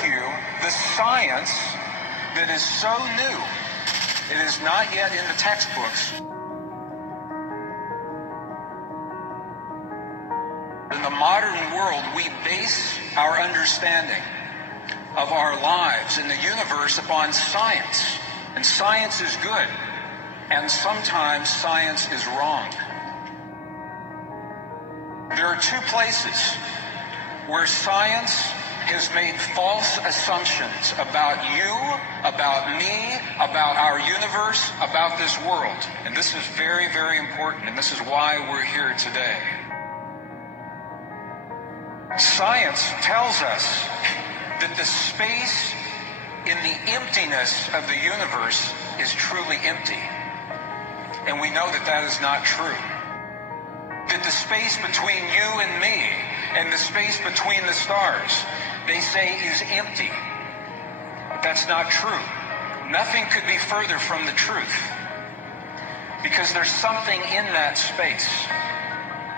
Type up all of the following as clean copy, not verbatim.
to you the science that is so new, it is not yet in the textbooks. In the modern world, we base our understanding of our lives and the universe upon science. And science is good, and sometimes science is wrong. There are two places where science has made false assumptions about you, about me, about our universe, about this world. And this is very, very important, and this is why we're here today. Science tells us that the space in the emptiness of the universe is truly empty. And we know that that is not true. That the space between you and me and the space between the stars, they say, is empty. But that's not true. Nothing could be further from the truth. Because there's something in that space.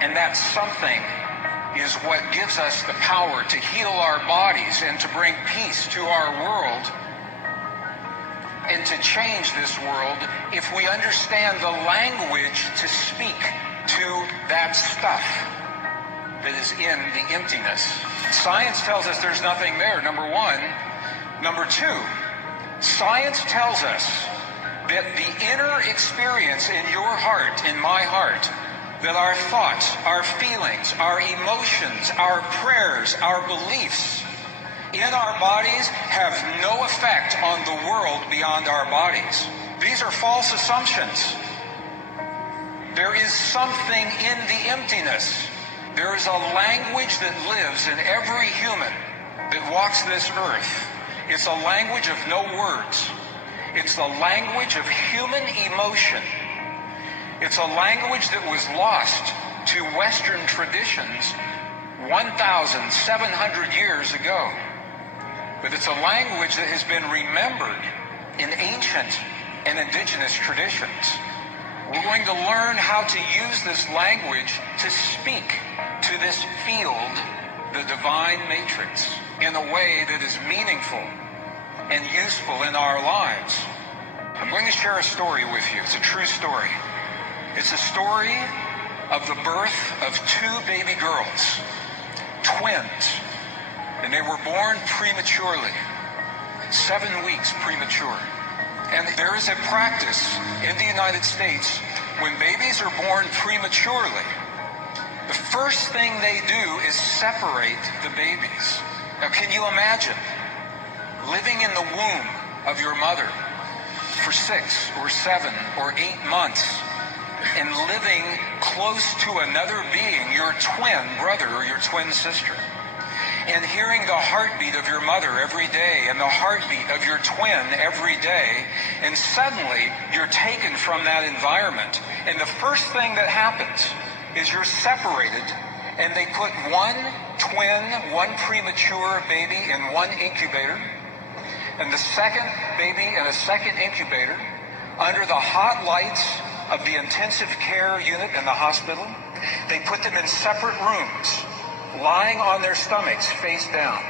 And that something is what gives us the power to heal our bodies and to bring peace to our world and to change this world if we understand the language to speak to that stuff that is in the emptiness. Science tells us there's nothing there, number one. Number two, science tells us that the inner experience in your heart, in my heart, that our thoughts, our feelings, our emotions, our prayers, our beliefs in our bodies have no effect on the world beyond our bodies. These are false assumptions. There is something in the emptiness. There is a language that lives in every human that walks this earth. It's a language of no words. It's the language of human emotion. It's a language that was lost to Western traditions 1,700 years ago. But it's a language that has been remembered in ancient and indigenous traditions. We're going to learn how to use this language to speak to this field, the divine matrix, in a way that is meaningful and useful in our lives. I'm going to share a story with you. It's a true story. It's a story of the birth of two baby girls, twins, and they were born prematurely, 7 weeks premature. And there is a practice in the United States when babies are born prematurely, the first thing they do is separate the babies. Now, can you imagine living in the womb of your mother for 6 or 7 or 8 months and living close to another being, your twin brother or your twin sister, and hearing the heartbeat of your mother every day and the heartbeat of your twin every day, and suddenly you're taken from that environment, and the first thing that happens is you're separated, and they put one twin, one premature baby in one incubator, and the second baby in a second incubator under the hot lights of the intensive care unit in the hospital. They put them in separate rooms, lying on their stomachs face down.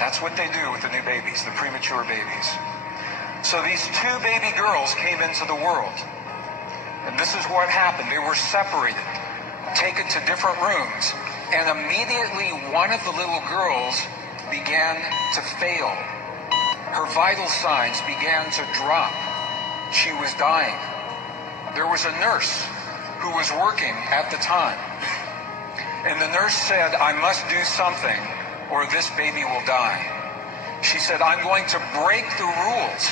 That's what they do with the new babies, the premature babies. So these two baby girls came into the world. And this is what happened. They were separated, taken to different rooms. And immediately one of the little girls began to fail. Her vital signs began to drop. She was dying. There was a nurse who was working at the time. And the nurse said, "I must do something or this baby will die." She said, "I'm going to break the rules.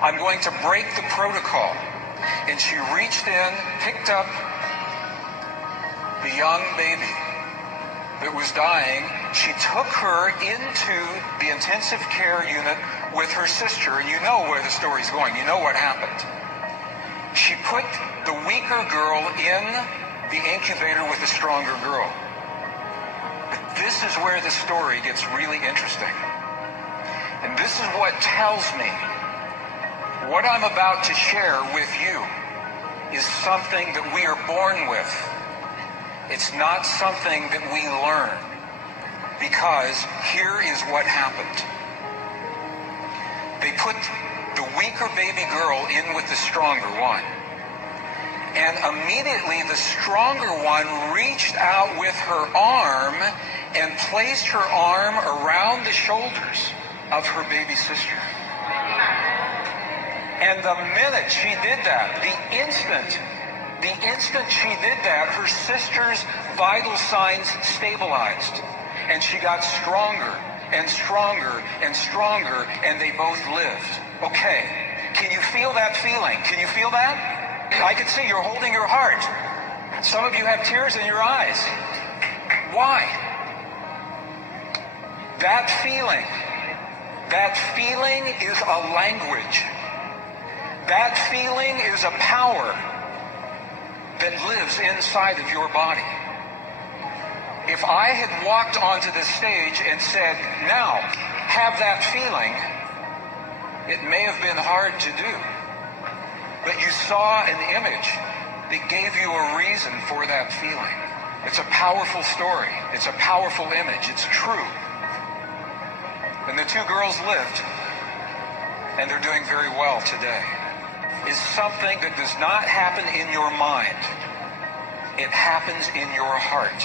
I'm going to break the protocol." And she reached in, picked up the young baby that was dying. She took her into the intensive care unit with her sister. And you know where the story's going. You know what happened. She put the weaker girl in the incubator with the stronger girl. But this is where the story gets really interesting. And this is what tells me what I'm about to share with you is something that we are born with. It's not something that we learn. Because here is what happened. They put the weaker baby girl in with the stronger one. And immediately the stronger one reached out with her arm and placed her arm around the shoulders of her baby sister. And the minute she did that, the instant she did that, her sister's vital signs stabilized. And she got stronger and stronger and stronger, and they both lived. Okay, can you feel that feeling? Can you feel that? I can see you're holding your heart. Some of you have tears in your eyes. Why? That feeling is a language. That feeling is a power that lives inside of your body. If I had walked onto this stage and said, now, have that feeling, it may have been hard to do. But you saw an image that gave you a reason for that feeling. It's a powerful story. It's a powerful image. It's true. And the two girls lived, and they're doing very well today. Is something that does not happen in your mind. It happens in your heart.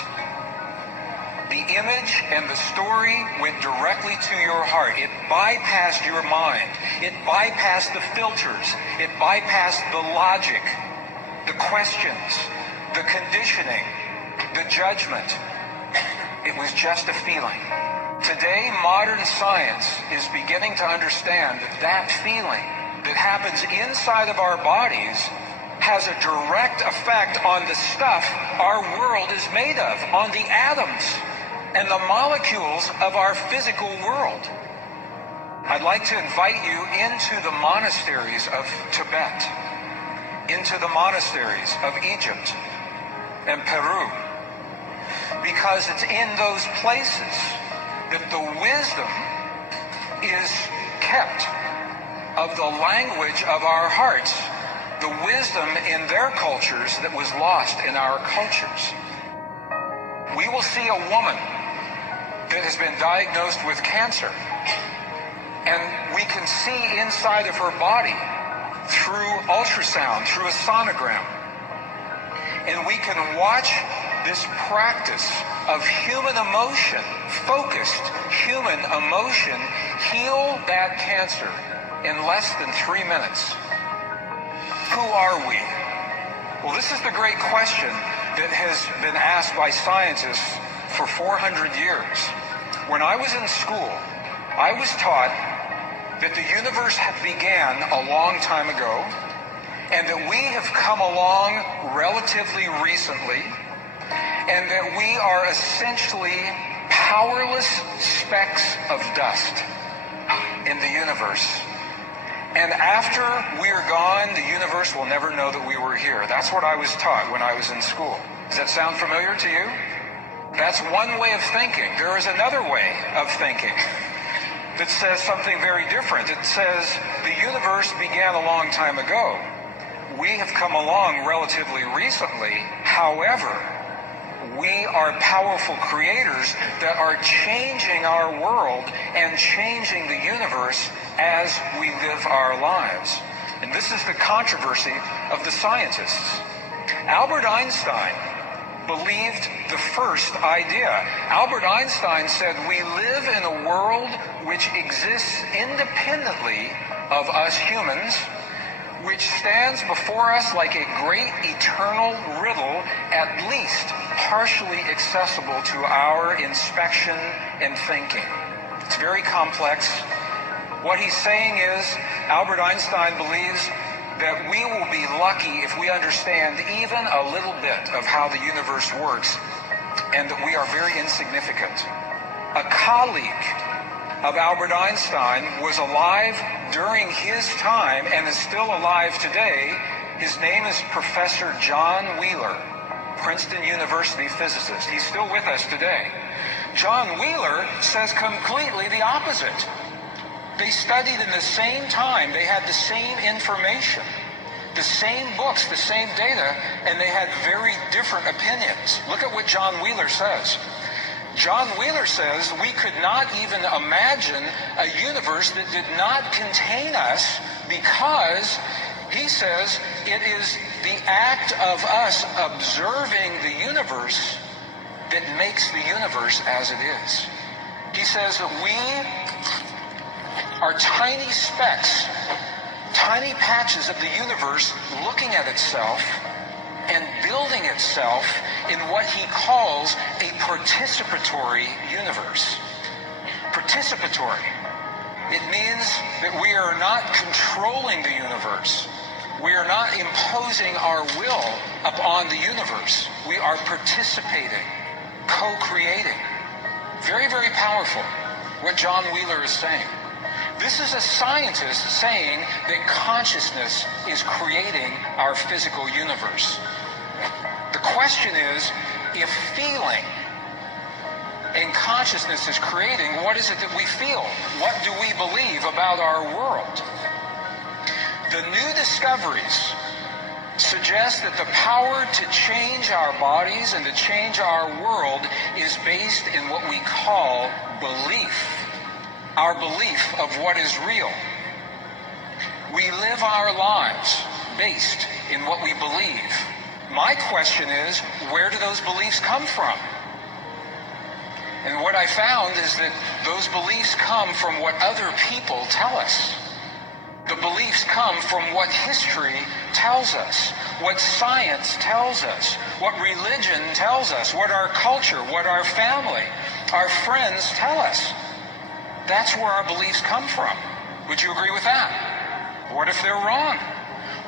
The image and the story went directly to your heart. It bypassed your mind. It bypassed the filters. It bypassed the logic, the questions, the conditioning, the judgment. It was just a feeling. Today, modern science is beginning to understand that that feeling that happens inside of our bodies has a direct effect on the stuff our world is made of, on the atoms and the molecules of our physical world. I'd like to invite you into the monasteries of Tibet, into the monasteries of Egypt and Peru, because it's in those places that the wisdom is kept of the language of our hearts, the wisdom in their cultures that was lost in our cultures. We will see a woman that has been diagnosed with cancer, and we can see inside of her body through ultrasound, through a sonogram, and we can watch this practice of human emotion, focused human emotion, heal that cancer in less than 3 minutes. Who are we? Well, this is the great question that has been asked by scientists for 400 years. When I was in school, I was taught that the universe began a long time ago, and that we have come along relatively recently, and that we are essentially powerless specks of dust in the universe. And after we're gone, the universe will never know that we were here. That's what I was taught when I was in school. Does that sound familiar to you? That's one way of thinking. There is another way of thinking that says something very different. It says the universe began a long time ago. We have come along relatively recently. However, we are powerful creators that are changing our world and changing the universe as we live our lives. And this is the controversy of the scientists. Albert Einstein believed the first idea. Albert Einstein said we live in a world which exists independently of us humans, which stands before us like a great eternal riddle, at least partially accessible to our inspection and thinking. It's very complex. What he's saying is, Albert Einstein believes that we will be lucky if we understand even a little bit of how the universe works, and that we are very insignificant. A colleague of Albert Einstein was alive during his time and is still alive today. His name is Professor John Wheeler, Princeton University physicist. He's still with us today. John Wheeler says completely the opposite. They studied in the same time, they had the same information, the same books, the same data, and they had very different opinions. Look at what John Wheeler says. John Wheeler says we could not even imagine a universe that did not contain us, because he says it is the act of us observing the universe that makes the universe as it is. He says that we are tiny specks, tiny patches of the universe looking at itself and building itself in what he calls a participatory universe. Participatory. It means that we are not controlling the universe. We are not imposing our will upon the universe. We are participating, co-creating. Very, very powerful, what John Wheeler is saying. This is a scientist saying that consciousness is creating our physical universe. The question is, if feeling and consciousness is creating, what is it that we feel? What do we believe about our world? The new discoveries suggest that the power to change our bodies and to change our world is based in what we call belief. Our belief of what is real. We live our lives based in what we believe. My question is, where do those beliefs come from? And what I found is that those beliefs come from what other people tell us. The beliefs come from what history tells us, what science tells us, what religion tells us, what our culture, what our family, our friends tell us. That's where our beliefs come from. Would you agree with that? What if they're wrong?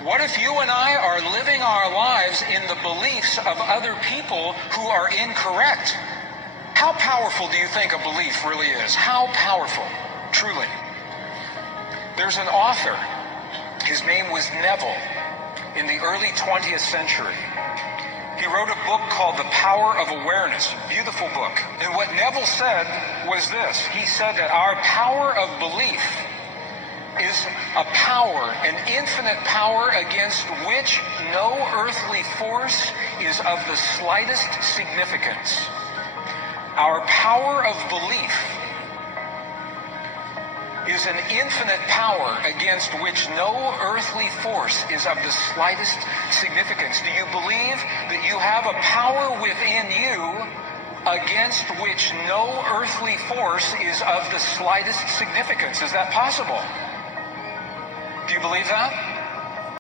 What if you and I are living our lives in the beliefs of other people who are incorrect? How powerful do you think a belief really is? How powerful, truly? There's an author, his name was Neville, in the early 20th century. He wrote a book called The Power of Awareness, beautiful book. And what Neville said was this. He said that our power of belief is a power, an infinite power against which no earthly force is of the slightest significance. Our power of belief is an infinite power against which no earthly force is of the slightest significance. Do you believe that you have a power within you against which no earthly force is of the slightest significance? Is that possible? Do you believe that?